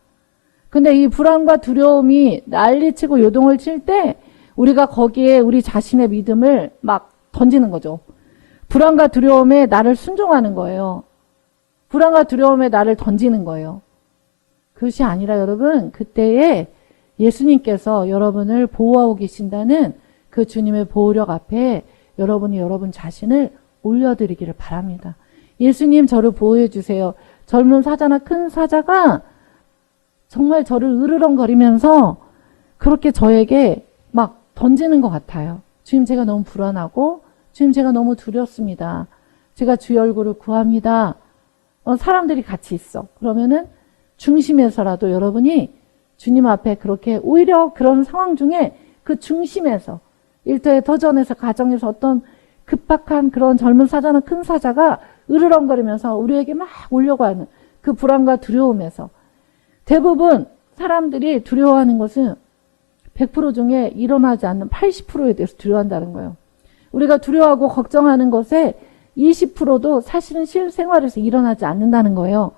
근데 이 불안과 두려움이 난리치고 요동을 칠 때 우리가 거기에 우리 자신의 믿음을 막 던지는 거죠. 불안과 두려움에 나를 순종하는 거예요. 불안과 두려움에 나를 던지는 거예요. 그것이 아니라 여러분, 그때에 예수님께서 여러분을 보호하고 계신다는 그 주님의 보호력 앞에 여러분이 여러분 자신을 올려드리기를 바랍니다. 예수님, 저를 보호해 주세요. 젊은 사자나 큰 사자가 정말 저를 으르렁거리면서 그렇게 저에게 막 던지는 것 같아요. 주님, 제가 너무 불안하고 주님, 제가 너무 두렵습니다. 제가 주의 얼굴을 구합니다. 사람들이 같이 있어. 그러면은 중심에서라도 여러분이 주님 앞에 그렇게 오히려 그런 상황 중에 그 중심에서 일터의 터전에서 가정에서 어떤 급박한 그런 젊은 사자나 큰 사자가 으르렁거리면서 우리에게 막 오려고 하는 그 불안과 두려움에서 대부분 사람들이 두려워하는 것은 100% 중에 일어나지 않는 80%에 대해서 두려워한다는 거예요. 우리가 두려워하고 걱정하는 것에 20%도 사실은 실생활에서 일어나지 않는다는 거예요.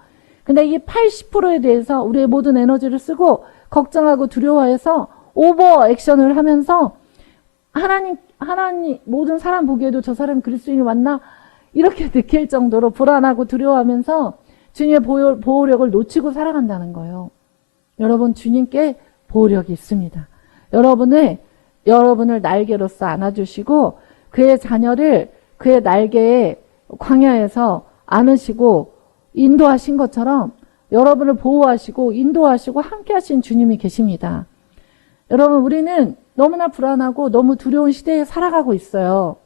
근데 이 80%에 대해서 우리의 모든 에너지를 쓰고 걱정하고 두려워해서 오버 액션을 하면서 하나님 모든 사람 보기에도 저 사람 그리스도인이 맞나? 이렇게 느낄 정도로 불안하고 두려워하면서 주님의 보호력을 놓치고 살아간다는 거예요. 여러분, 주님께 보호력이 있습니다. 여러분을 날개로서 안아주시고 그의 자녀를 그의 날개에 광야에서 안으시고 인도하신 것처럼 여러분을 보호하시고 인도하시고 함께 하신 주님이 계십니다. 여러분, 우리는 너무나 불안하고 너무 두려운 시대에 살아가고 있어요.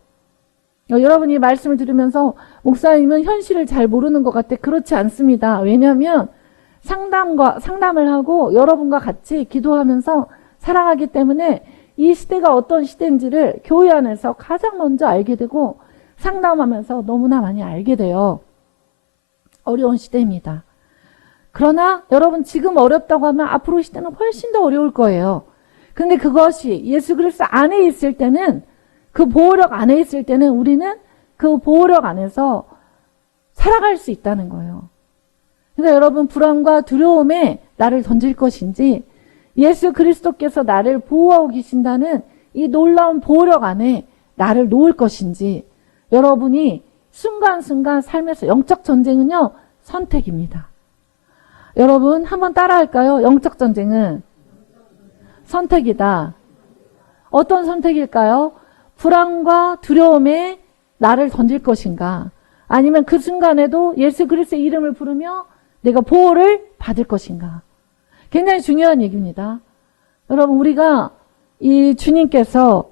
여러분이 이 말씀을 들으면서 목사님은 현실을 잘 모르는 것 같아. 그렇지 않습니다. 왜냐하면 상담을 하고 여러분과 같이 기도하면서 살아가기 때문에 이 시대가 어떤 시대인지를 교회 안에서 가장 먼저 알게 되고 상담하면서 너무나 많이 알게 돼요. 어려운 시대입니다. 그러나 여러분 지금 어렵다고 하면 앞으로 시대는 훨씬 더 어려울 거예요. 근데 그것이 예수 그리스도 안에 있을 때는, 그 보호력 안에 있을 때는 우리는 그 보호력 안에서 살아갈 수 있다는 거예요. 그러니까 여러분 불안과 두려움에 나를 던질 것인지 예수 그리스도께서 나를 보호하고 계신다는 이 놀라운 보호력 안에 나를 놓을 것인지, 여러분이 순간순간 삶에서 영적 전쟁은요, 선택입니다. 여러분 한번 따라할까요? 영적 전쟁은 선택이다. 어떤 선택일까요? 불안과 두려움에 나를 던질 것인가? 아니면 그 순간에도 예수 그리스도의 이름을 부르며 내가 보호를 받을 것인가? 굉장히 중요한 얘기입니다. 여러분 우리가 이 주님께서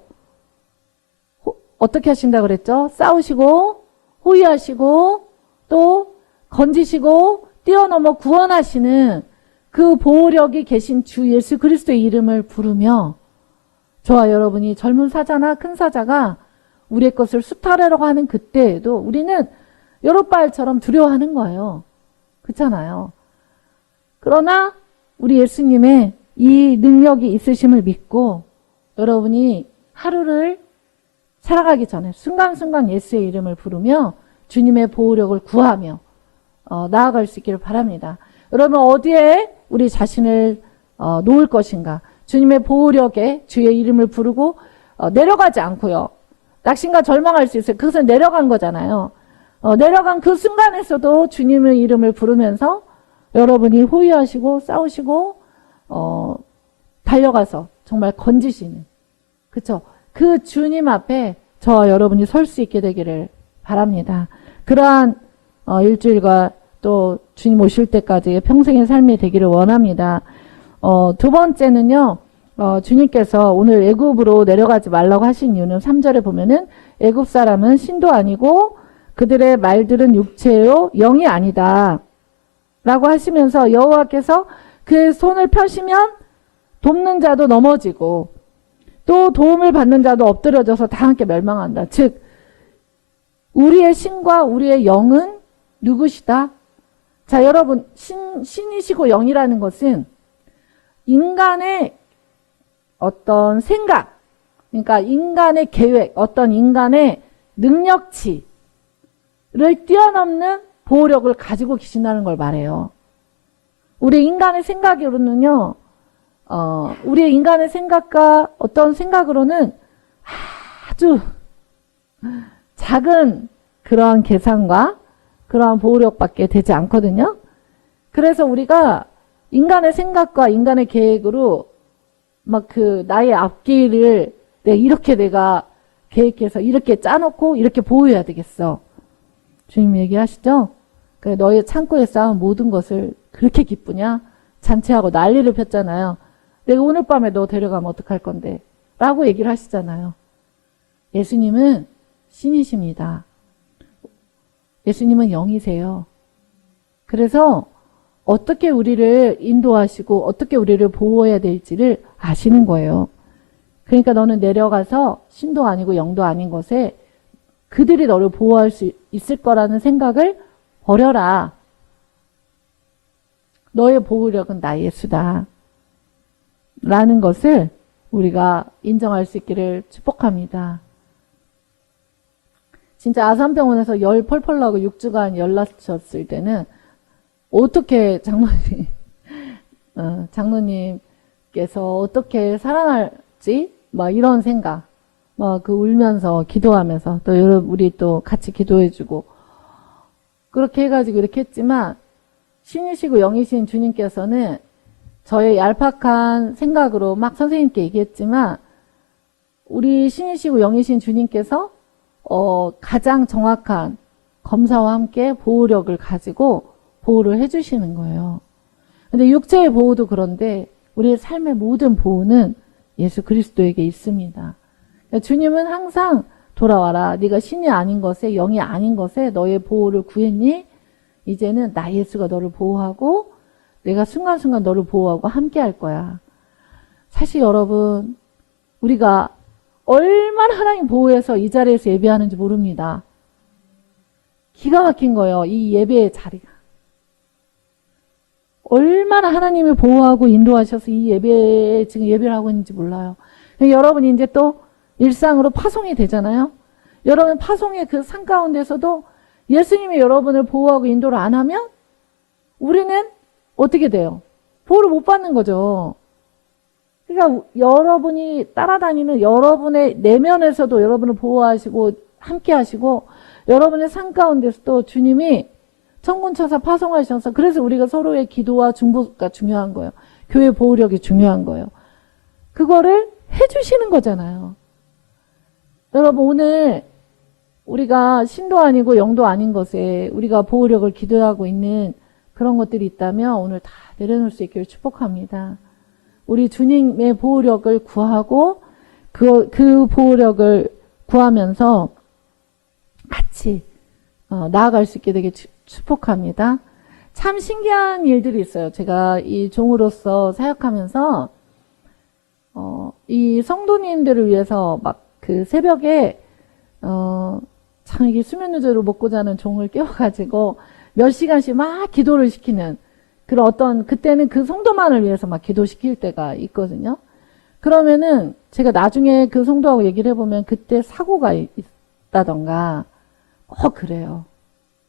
어떻게 하신다고 그랬죠? 싸우시고 호위하시고 또 건지시고 뛰어넘어 구원하시는 그 보호력이 계신 주 예수 그리스도의 이름을 부르며, 저와 여러분이 젊은 사자나 큰 사자가 우리의 것을 수탈하려고 하는 그때에도 우리는 여룻바알처럼 두려워하는 거예요. 그렇잖아요. 그러나 우리 예수님의 이 능력이 있으심을 믿고 여러분이 하루를 살아가기 전에 순간순간 예수의 이름을 부르며 주님의 보호력을 구하며 나아갈 수 있기를 바랍니다. 여러분 어디에 우리 자신을 놓을 것인가? 주님의 보호력에 주의 이름을 부르고 내려가지 않고요. 낙심과 절망할 수 있어요. 그것은 내려간 거잖아요. 내려간 그 순간에서도 주님의 이름을 부르면서 여러분이 호위하시고 싸우시고 달려가서 정말 건지시는, 그렇죠? 그 주님 앞에 저와 여러분이 설 수 있게 되기를 바랍니다. 그러한 일주일과 또 주님 오실 때까지의 평생의 삶이 되기를 원합니다. 두 번째는요, 주님께서 오늘 애굽으로 내려가지 말라고 하신 이유는 3절에 보면은 애굽 사람은 신도 아니고 그들의 말들은 육체요 영이 아니다 라고 하시면서 여호와께서 그 손을 펴시면 돕는 자도 넘어지고 또 도움을 받는 자도 엎드려져서 다 함께 멸망한다. 즉 우리의 신과 우리의 영은 누구시다? 자, 여러분 신이시고 영이라는 것은 인간의 어떤 생각, 그러니까 인간의 계획, 어떤 인간의 능력치를 뛰어넘는 보호력을 가지고 계신다는 걸 말해요. 우리 인간의 생각으로는요, 우리의 인간의 생각과 어떤 생각으로는 아주 작은 그러한 계산과 그러한 보호력밖에 되지 않거든요. 그래서 우리가 인간의 생각과 인간의 계획으로 막 나의 앞길을 내가 계획해서 이렇게 짜놓고 이렇게 보호해야 되겠어. 주님 얘기하시죠? 그래, 너의 창고에 쌓은 모든 것을 그렇게 기쁘냐? 잔치하고 난리를 폈잖아요. 내가 오늘 밤에 너 데려가면 어떡할 건데? 라고 얘기를 하시잖아요. 예수님은 신이십니다. 예수님은 영이세요. 그래서 어떻게 우리를 인도하시고 어떻게 우리를 보호해야 될지를 아시는 거예요. 그러니까 너는 내려가서 신도 아니고 영도 아닌 것에 그들이 너를 보호할 수 있을 거라는 생각을 버려라. 너의 보호력은 나 예수다. 라는 것을 우리가 인정할 수 있기를 축복합니다. 진짜 아산병원에서 열 펄펄 나고 6주간 연락하셨을 때는 어떻게 장로님께서 어떻게 살아날지 막 이런 생각, 막 그 울면서 기도하면서 또 우리 또 같이 기도해주고 그렇게 해가지고 이렇게 했지만 신이시고 영이신 주님께서는 저의 얄팍한 생각으로 막 선생님께 얘기했지만 우리 신이시고 영이신 주님께서 가장 정확한 검사와 함께 보호력을 가지고 보호를 해주시는 거예요. 근데 육체의 보호도 그런데 우리의 삶의 모든 보호는 예수 그리스도에게 있습니다. 주님은 항상 돌아와라. 네가 신이 아닌 것에 영이 아닌 것에 너의 보호를 구했니? 이제는 나 예수가 너를 보호하고 내가 순간순간 너를 보호하고 함께 할 거야. 사실 여러분 우리가 얼마나 하나님 보호해서 이 자리에서 예배하는지 모릅니다. 기가 막힌 거예요. 이 예배의 자리가. 얼마나 하나님이 보호하고 인도하셔서 이 예배에 지금 예배를 하고 있는지 몰라요. 여러분이 이제 또 일상으로 파송이 되잖아요. 여러분 파송의 그 산 가운데서도 예수님이 여러분을 보호하고 인도를 안 하면 우리는 어떻게 돼요? 보호를 못 받는 거죠. 그러니까 여러분이 따라다니는 여러분의 내면에서도 여러분을 보호하시고 함께 하시고 여러분의 산 가운데서도 주님이 천군천사 파송하셔서 그래서 우리가 서로의 기도와 중보가 중요한 거예요. 교회 보호력이 중요한 거예요. 그거를 해주시는 거잖아요. 여러분 오늘 우리가 신도 아니고 영도 아닌 것에 우리가 보호력을 기도하고 있는 그런 것들이 있다면 오늘 다 내려놓을 수 있기를 축복합니다. 우리 주님의 보호력을 구하고 그 보호력을 구하면서 같이 나아갈 수 있게 되게 축복합니다. 참 신기한 일들이 있어요. 제가 이 종으로서 사역하면서 이 성도님들을 위해서 막 그 새벽에 참 이게 수면 누제로 먹고 자는 종을 깨워가지고 몇 시간씩 막 기도를 시키는 그런 어떤 그때는 그 성도만을 위해서 막 기도시킬 때가 있거든요. 그러면은 제가 나중에 그 성도하고 얘기를 해보면 그때 사고가 있다던가 그래요.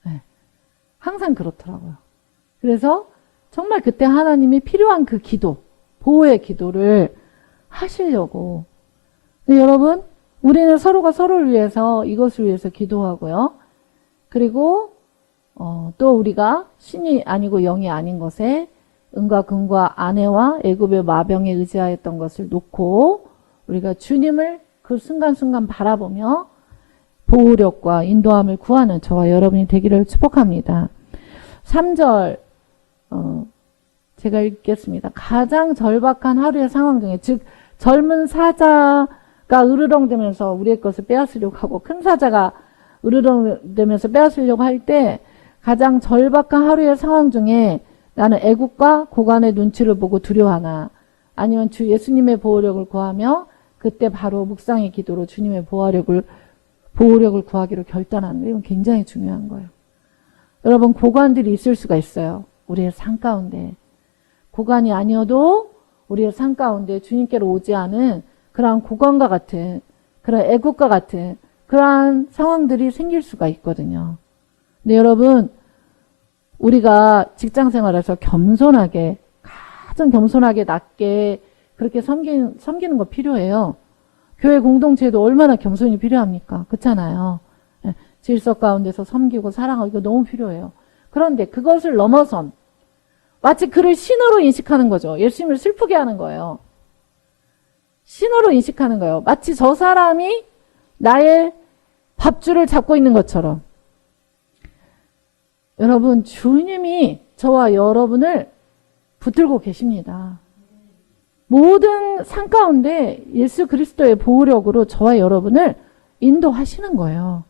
네. 항상 그렇더라고요. 그래서 정말 그때 하나님이 필요한 그 기도, 보호의 기도를 하시려고. 근데 여러분, 우리는 서로가 서로를 위해서 이것을 위해서 기도하고요. 그리고 또 우리가 신이 아니고 영이 아닌 것에 은과 금과 아내와 애굽의 마병에 의지하였던 것을 놓고 우리가 주님을 그 순간순간 바라보며 보호력과 인도함을 구하는 저와 여러분이 되기를 축복합니다. 3절 제가 읽겠습니다. 가장 절박한 하루의 상황 중에 즉 젊은 사자가 으르렁대면서 우리의 것을 빼앗으려고 하고 큰 사자가 으르렁대면서 빼앗으려고 할 때 가장 절박한 하루의 상황 중에 나는 애국과 고관의 눈치를 보고 두려워하나 아니면 주 예수님의 보호력을 구하며 그때 바로 묵상의 기도로 주님의 보호력을 구하기로 결단하는 이건 굉장히 중요한 거예요. 여러분 고관들이 있을 수가 있어요. 우리의 삶 가운데. 고관이 아니어도 우리의 삶 가운데 주님께로 오지 않은 그러한 고관과 같은 그런 애국과 같은 그러한 상황들이 생길 수가 있거든요. 근데 여러분 우리가 직장생활에서 겸손하게 가장 겸손하게 낮게 그렇게 섬기는 거 필요해요. 교회 공동체도 얼마나 겸손이 필요합니까? 그렇잖아요. 질서 가운데서 섬기고 사랑하고 이거 너무 필요해요. 그런데 그것을 넘어선 마치 그를 신호로 인식하는 거죠. 예수님을 슬프게 하는 거예요. 신호로 인식하는 거예요. 마치 저 사람이 나의 밥줄을 잡고 있는 것처럼. 여러분 주님이 저와 여러분을 붙들고 계십니다. 모든 산 가운데 예수 그리스도의 보호력으로 저와 여러분을 인도하시는 거예요.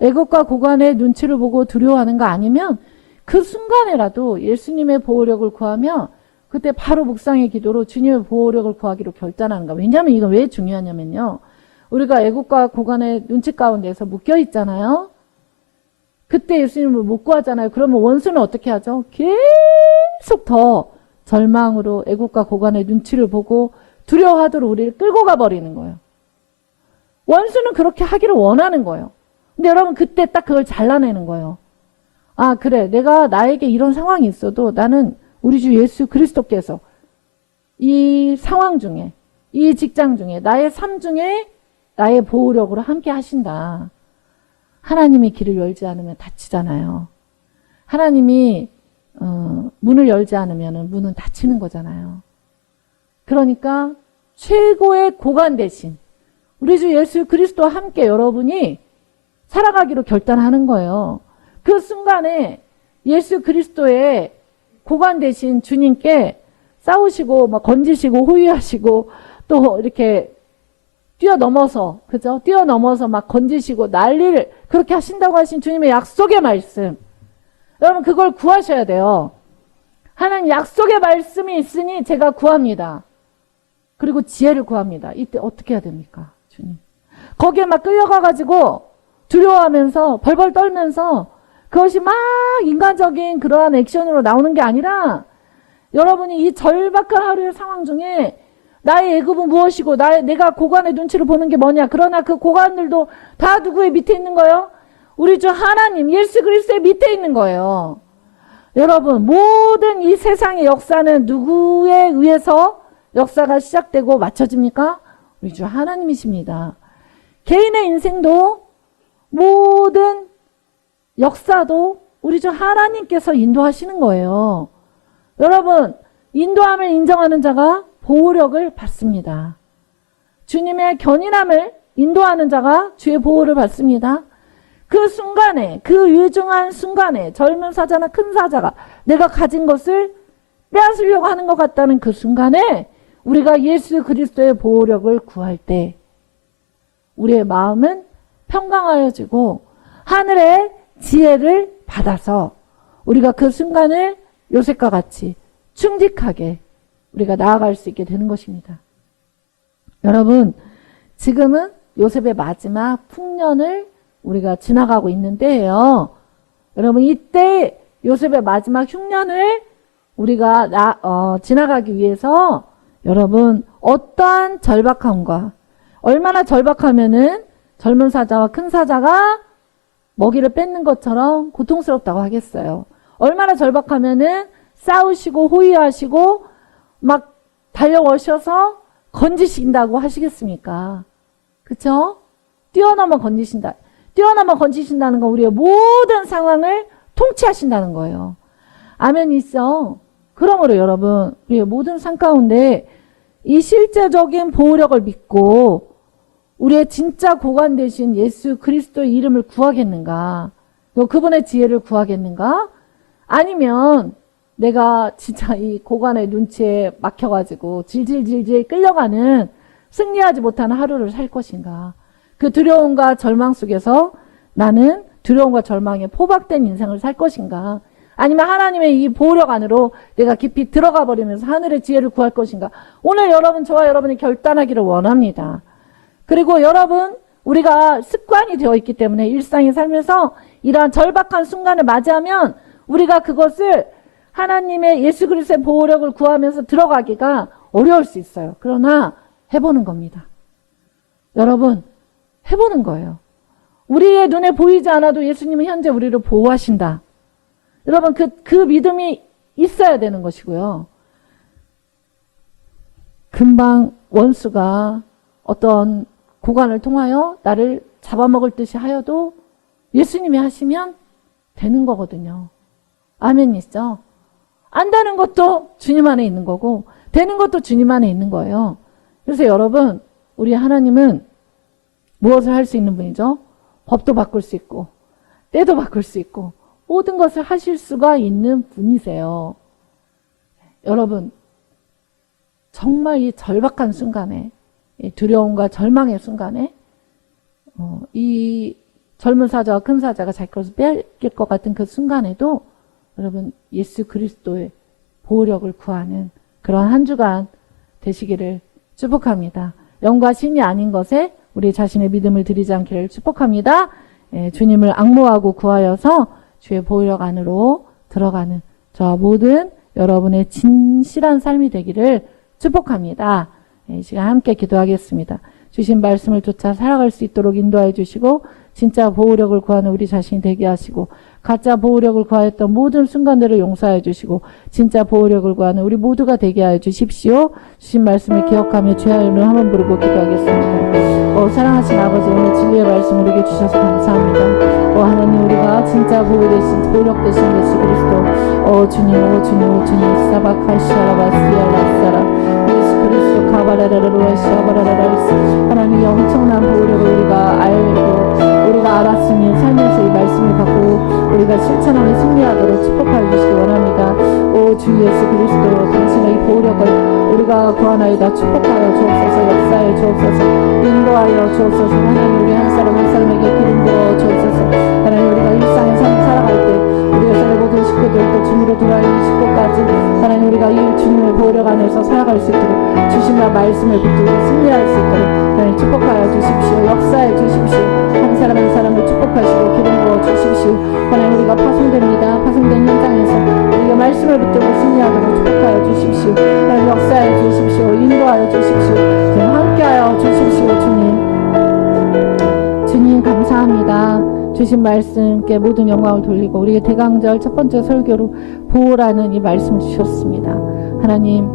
애국과 고관의 눈치를 보고 두려워하는 거 아니면 그 순간에라도 예수님의 보호력을 구하며 그때 바로 묵상의 기도로 주님의 보호력을 구하기로 결단하는 거. 왜냐하면 이건 왜 중요하냐면요. 우리가 애국과 고관의 눈치 가운데서 묶여 있잖아요. 그때 예수님을 못 구하잖아요. 그러면 원수는 어떻게 하죠? 계속 더 절망으로 애국과 고관의 눈치를 보고 두려워하도록 우리를 끌고 가버리는 거예요. 원수는 그렇게 하기를 원하는 거예요. 근데 여러분 그때 딱 그걸 잘라내는 거예요. 아 그래 내가 나에게 이런 상황이 있어도 나는 우리 주 예수 그리스도께서 이 상황 중에 이 직장 중에 나의 삶 중에 나의 보호력으로 함께 하신다. 하나님이 길을 열지 않으면 닫히잖아요. 하나님이 문을 열지 않으면 문은 닫히는 거잖아요. 그러니까 최고의 고관 대신 우리 주 예수 그리스도와 함께 여러분이 살아가기로 결단하는 거예요. 그 순간에 예수 그리스도의 고관 대신 주님께 싸우시고 막 건지시고 호위하시고 또 이렇게 뛰어넘어서 그죠? 뛰어넘어서 막 건지시고 난리를 그렇게 하신다고 하신 주님의 약속의 말씀. 여러분 그걸 구하셔야 돼요. 하나님 약속의 말씀이 있으니 제가 구합니다. 그리고 지혜를 구합니다. 이때 어떻게 해야 됩니까? 주님. 거기에 막 끌려가가지고 두려워하면서 벌벌 떨면서 그것이 막 인간적인 그러한 액션으로 나오는 게 아니라 여러분이 이 절박한 하루의 상황 중에 나의 애굽은 무엇이고 내가 고관의 눈치를 보는 게 뭐냐. 그러나 그 고관들도 다 누구의 밑에 있는 거예요? 우리 주 하나님 예수 그리스도의 밑에 있는 거예요. 여러분, 모든 이 세상의 역사는 누구에 의해서 역사가 시작되고 맞춰집니까? 우리 주 하나님이십니다. 개인의 인생도 모든 역사도 우리 주 하나님께서 인도하시는 거예요. 여러분, 인도함을 인정하는 자가 보호력을 받습니다. 주님의 견인함을 인도하는 자가 주의 보호를 받습니다. 그 순간에, 그 위중한 순간에 젊은 사자나 큰 사자가 내가 가진 것을 빼앗으려고 하는 것 같다는 그 순간에 우리가 예수 그리스도의 보호력을 구할 때 우리의 마음은 평강하여지고 하늘의 지혜를 받아서 우리가 그 순간을 요셉과 같이 충직하게 우리가 나아갈 수 있게 되는 것입니다. 여러분, 지금은 요셉의 마지막 풍년을 우리가 지나가고 있는 때예요. 여러분, 이때 요셉의 마지막 흉년을 우리가 지나가기 위해서 여러분 어떠한 절박함과 얼마나 절박하면은 젊은 사자와 큰 사자가 먹이를 뺏는 것처럼 고통스럽다고 하겠어요. 얼마나 절박하면은 싸우시고 호위하시고 막 달려오셔서 건지신다고 하시겠습니까? 그쵸? 뛰어넘어 건지신다는 건 우리의 모든 상황을 통치하신다는 거예요. 아멘이죠? 그러므로 여러분, 우리의 모든 삶 가운데 이 실제적인 보호력을 믿고 우리의 진짜 고관 되신 예수 그리스도의 이름을 구하겠는가? 그분의 지혜를 구하겠는가? 아니면 내가 진짜 이 고관의 눈치에 막혀가지고 질질질질 끌려가는 승리하지 못하는 하루를 살 것인가? 그 두려움과 절망 속에서 나는 두려움과 절망에 포박된 인생을 살 것인가? 아니면 하나님의 이 보호력 안으로 내가 깊이 들어가 버리면서 하늘의 지혜를 구할 것인가? 오늘 여러분, 저와 여러분이 결단하기를 원합니다. 그리고 여러분, 우리가 습관이 되어 있기 때문에 일상에 살면서 이러한 절박한 순간을 맞이하면 우리가 그것을 하나님의 예수 그리스도의 보호력을 구하면서 들어가기가 어려울 수 있어요. 그러나 해보는 겁니다. 여러분, 해보는 거예요. 우리의 눈에 보이지 않아도 예수님은 현재 우리를 보호하신다. 여러분, 그 믿음이 있어야 되는 것이고요. 금방 원수가 어떤 고관을 통하여 나를 잡아먹을 듯이 하여도 예수님이 하시면 되는 거거든요. 아멘이죠? 안 되는 것도 주님 안에 있는 거고 되는 것도 주님 안에 있는 거예요. 그래서 여러분, 우리 하나님은 무엇을 할 수 있는 분이죠? 법도 바꿀 수 있고 때도 바꿀 수 있고 모든 것을 하실 수가 있는 분이세요. 여러분, 정말 이 절박한 순간에, 이 두려움과 절망의 순간에 이 젊은 사자와 큰 사자가 자기 것을 빼앗길 것 같은 그 순간에도 여러분 예수 그리스도의 보호력을 구하는 그런 한 주간 되시기를 축복합니다. 영과 신이 아닌 것에 우리 자신의 믿음을 드리지 않기를 축복합니다. 주님을 앙모하고 구하여서 주의 보호력 안으로 들어가는 저와 모든 여러분의 진실한 삶이 되기를 축복합니다. 이 시간 함께 기도하겠습니다. 주신 말씀을 쫓아 살아갈 수 있도록 인도해 주시고 진짜 보호력을 구하는 우리 자신이 되게 하시고 가짜 보호력을 구하였던 모든 순간들을 용서해 주시고 진짜 보호력을 구하는 우리 모두가 되게 하여 주십시오. 주신 말씀을 기억하며 주의 이름으로 한번 부르고 기도하겠습니다. 사랑하신 아버지, 오늘 진리의 말씀 우리에게 주셔서 감사합니다. 하나님, 우리가 진짜 보호력 되신 예수 그리스도 주님 사바카시아라바시알라사라 예수 그리스도 가바라라라로시아바라라라스 하나님의 엄청난 보호력을 우리가 알고 우리가 알았으니 살면서 이 말씀을 받고 우리가 실천하며 승리하도록 축복하여 주시기 원합니다. 주 예수 그리스도 당신의 이 보호력을 우리가 구하나이다. 축복하여 주옵소서. 역사에 주옵소서. 인도하여 주옵소서. 하나님, 우리 한 사람 한 사람에게 기름 부어 주옵소서. 하나님, 우리가 일상의 삶을 살아갈 때 우리가 저의 모든 식구들 또 주님으로 돌아오는 식구까지 하나님, 우리가 이 주님의 보호력 안에서 살아갈 수 있도록 주신과 말씀을 붙들고 승리할 수 있도록 하나님 축복하여 주십시오. 역사해 주십시오. 한 사람 한 사람을 축복하시고 기름 부어 주십시오. 하나님, 우리가 파송됩니다. 파송된 현장에서 우리가 우리가 말씀을 붙들고 승리하도록 축복하여 주십시오. 하나님 역사해 주십시오. 인도하여 주십시오. 지금 함께하여 주십시오. 주님 감사합니다. 주신 말씀께 모든 영광을 돌리고 우리의 대강절 첫 번째 설교로 보호라는 이 말씀을 주셨습니다. 하나님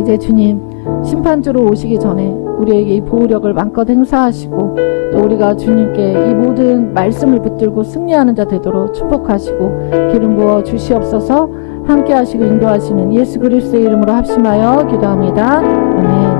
이제 주님 심판주로 오시기 전에 우리에게 이 보호력을 마음껏 행사하시고 또 우리가 주님께 이 모든 말씀을 붙들고 승리하는 자 되도록 축복하시고 기름 부어 주시옵소서. 함께 하시고 인도하시는 예수 그리스도의 이름으로 합심하여 기도합니다. 아멘.